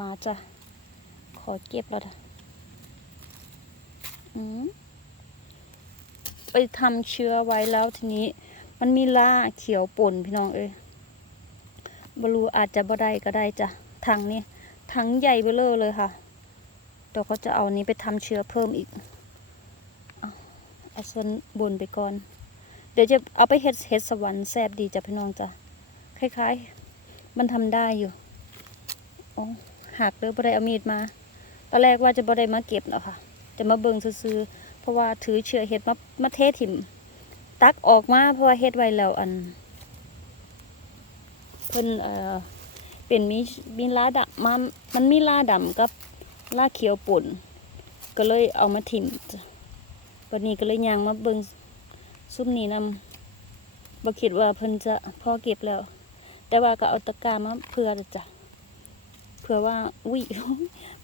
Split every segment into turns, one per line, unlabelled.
มาจ้ะ ขอเก็บแล้วจ้ะอืมไปทำเชื้อไว้แล้วทีนี้ มันมีล่าเขียวป่นพี่น้องเอ้ยบรูอาจจะบ่ได้ก็ได้จ้ะถังนี้ถังใหญ่เบ้อเลอเลยค่ะเดี๋ยวเขาจะเอานี้ไปทำเชื้อเพิ่มอีกเอาเอาส่วนบนไปก่อน เดี๋ยวจะเอาไปเฮ็ดเฮ็ดสวรรค์แซบดีจ้ะพี่น้องจ้ะคล้ายๆ มันทำได้อยู่อ๋อ หักเลยบ่ได้เอามีดมา ตอนแรกว่าจะบ่ได้มาเก็บเนาะค่ะ จะมาเบิ่งซื้อๆเพราะว่าถือเชื้อเห็ดมามาเทถิ่ม ตักออกมาเพราะว่าเฮ็ดไว้แล้วอัน เพิ่นเอ่อเป็นมีมีลาดำมันมันมีลาดำกับลาเขียวป่น ก็เลยเอามาถิ่มวันนี้ก็เลยยางมาเบิ่งซุ่มนี้นำบ่คิดว่าเพิ่นจะพอเก็บแล้ว แต่ว่าก็เอาตะกร้ามาเพื่อจ้ะ เผื่อว่าอุ้ย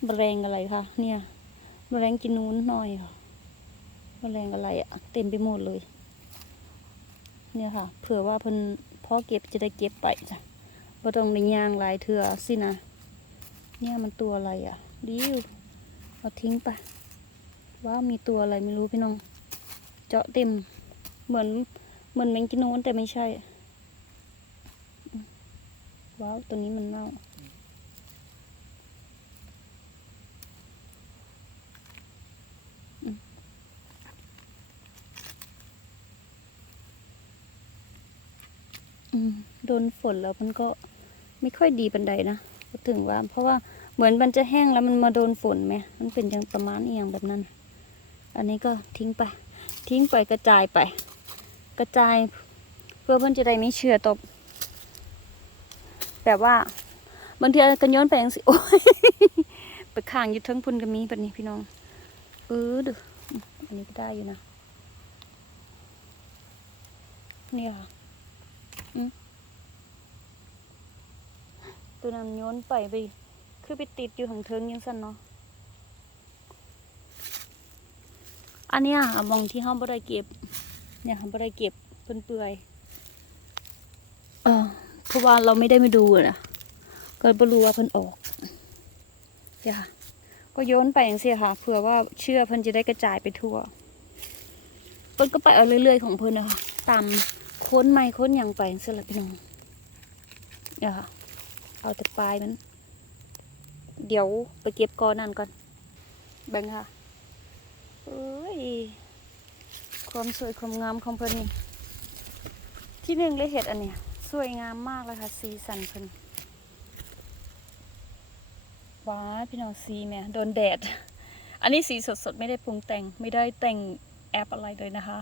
แมลงอะไรคะเนี่ยแมลงกินนูนหน่อยค่ะแมลงอะไรอะเต็มไปหมดเลย เนี่ยค่ะ เผื่อว่าเพิ่นพอเก็บจะได้เก็บไปจ้ะบ่ต้องในยางลายเถื่อสินะเนี่ยมันตัวอะไรอะดิวเอาทิ้งไปว้าวมีตัวอะไรไม่รู้พี่น้อง เจาะเต็ม เหมือนเหมือนแมงกินนูนแต่ไม่ใช่ ว้าวตัวนี้มันเน่า โดนฝนแล้วมันก็ไม่ค่อยดีปันใดนะถึงว่า เพราะว่าเหมือนมันจะแห้งแล้วมันมาโดนฝนไหมมันเป็นอย่างประมาณอย่างแบบนั้น อันนี้ก็ทิ้งไป ทิ้งไปกระจายไป กระจายเพื่อเพื่อนจะได้ไม่เชื่อตบแบบว่าบางทีกันย้อนไปอย่างสิโอ้ยไปข้างอยึดทั้งพุ่นก็มีแบบนี้พี่น้องเออดูอืมอันนี้ก็ได้อยู่นะนี่ค่ะ ตัวนั้นโยนไปไป คือไปติดอยู่หางเทิงยังสั่นเนาะ อันเนี้ยอะมองที่ห้องบ่ได้เก็บ เนี่ยห้องบ่ได้เก็บเปื่อนเปื่อยเออเพราะว่าเราไม่ได้มาดูอะนะก็บ่รู้ว่าเพิ่นออกเดี๋ยวค่ะ ก็โยนไปอย่างเสียค่ะเผื่อว่าเชื่อเพิ่นจะได้กระจายไปทั่ว เพิ่นก็ไปเอาเรื่อยๆของเพิ่นนะคะตาม ค้นไม้ค้นอย่างไปเสียละพี่น้องเดี๋ยวค่ะเอาแต่ปลายมัน เดี๋ยวไปเก็บกอนั่นก่อน แบงค่ะเอ้ยความสวยความงามของเพิ่นนี่ที่หนึ่งเลยเห็ดอันเนี้ยสวยงามมากเลยค่ะ สีสันเพิ่นว้าพี่น้องสีแม่โดนแดด อันนี้สีสดๆ ไม่ได้ปรุงแต่งไม่ได้แต่งแอปอะไรเลยนะคะ